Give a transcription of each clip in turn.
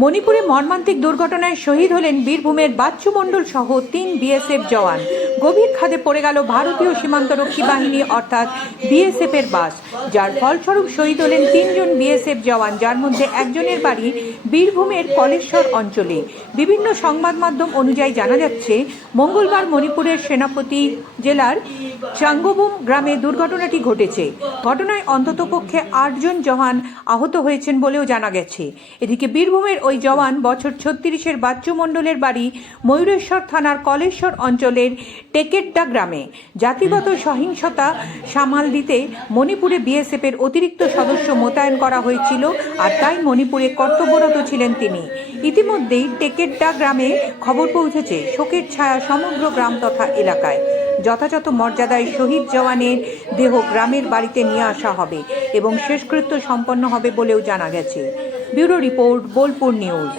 মণিপুরে মর্মান্তিক দুর্ঘটনায় শহীদ হলেন বীরভূমের বাচ্চু মণ্ডল সহ তিন বিএসএফ জওয়ান। গভীর খাদে পড়ে গেল ভারতীয় সীমান্তরক্ষী বাহিনী, অর্থাৎ বিএসএফ এর বাস, যার ফলস্বরূপ শহীদ হলেন তিনজন বিএসএফ জওয়ান, যার মধ্যে একজনের বাড়ি বীরভূমের কলেশ্বর অঞ্চলে। বিভিন্ন সংবাদ মাধ্যম অনুযায়ী জানা যাচ্ছে, মঙ্গলবার মণিপুরের সেনাপতি জেলার চাঙ্গবুম গ্রামে দুর্ঘটনাটি ঘটেছে। ঘটনায় অন্ততপক্ষে আটজন জওয়ান আহত হয়েছেন বলেও জানা গেছে। এদিকে বীরভূমের ওই জওয়ান বছর ছত্রিশের বাচ্চু মণ্ডলের বাড়ি ময়ূরেশ্বর থানার কলেশ্বর অঞ্চলের টেকেড্ডা গ্রামে জাতিগত সহিংসতা সামাল দিতে মণিপুরে বিএসএফের অতিরিক্ত সদস্য মোতায়েন করা হয়েছিল আর তাই মণিপুরে কর্তব্যরত ছিলেন তিনি। ইতিমধ্যেই টেকেড্ডা গ্রামে খবর পৌঁছেছে শোকের ছায়া সমগ্র গ্রাম তথা এলাকায়। যথাযথ মর্যাদায় শহীদ জওয়ানের দেহ গ্রামের বাড়িতে নিয়ে আসা হবে এবং শেষকৃত্য সম্পন্ন হবে বলেও জানা গেছে। Bureau report Bolpur news.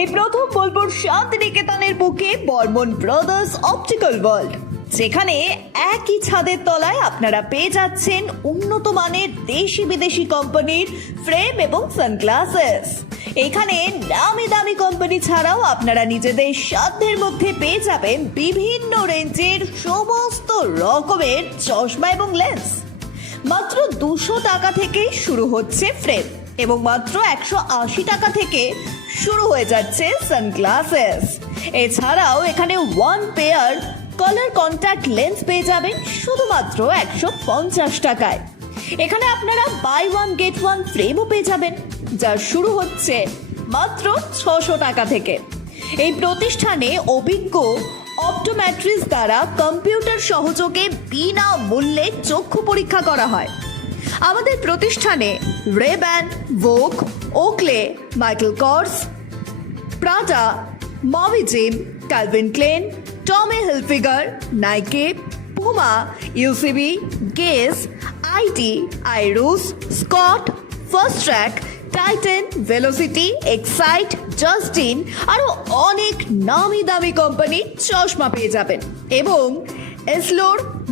এই প্রথম বোলপুর শান্তিনিকেতনের বুকে বর্মন ব্রাদার্স অপটিক্যাল ওয়ার্ল্ড। যেখানে একই ছাদের তলায় আপনারা পেয়ে যাচ্ছেন উন্নত মানের দেশি বিদেশি কোম্পানির ফ্রেম এবং সানগ্লাসেস। এখানে নামি দামি কোম্পানি ছাড়াও আপনারা নিজেদের সাধ্যের মধ্যে পেয়ে যাবেন বিভিন্ন রেঞ্জের সমস্ত রকমের চশমা এবং লেন্স। মাত্র দুশো টাকা থেকে শুরু হচ্ছে ফ্রেম এবং মাত্র একশো আশি টাকা থেকে শুরু হয়ে যাচ্ছে সানগ্লাসেস এছাড়াও এখানে one pair colour contact lens পেয়ে যাবেন শুধুমাত্র একশো পঞ্চাশ টাকায়। এখানে আপনারা বাই ওয়ান গেট ওয়ান ফ্রেমও পেয়ে যাবেন, যা শুরু হচ্ছে মাত্র ছশো টাকা থেকে। এই প্রতিষ্ঠানে অভিজ্ঞ অপটোম্যাট্রিস দ্বারা কম্পিউটার সহযোগে বিনা মূল্যে চক্ষু পরীক্ষা করা হয়। আমাদের প্রতিষ্ঠানে Ray Ban Vogue Oakley Michael Kors Prada mummy gym Calvin Klein Tommy Hilfiger Nike Puma UCB Guess IT আইরুস Scott Fastrack Titan Velocity Excite Justin আরও অনেক নামি দামি কোম্পানির চশমা পেয়ে যাবেন। এবং এসলোর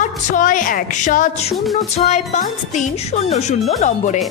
আট ছয় এক সাত শূন্য ছয় পাঁচ তিন শূন্য শূন্য নম্বরে।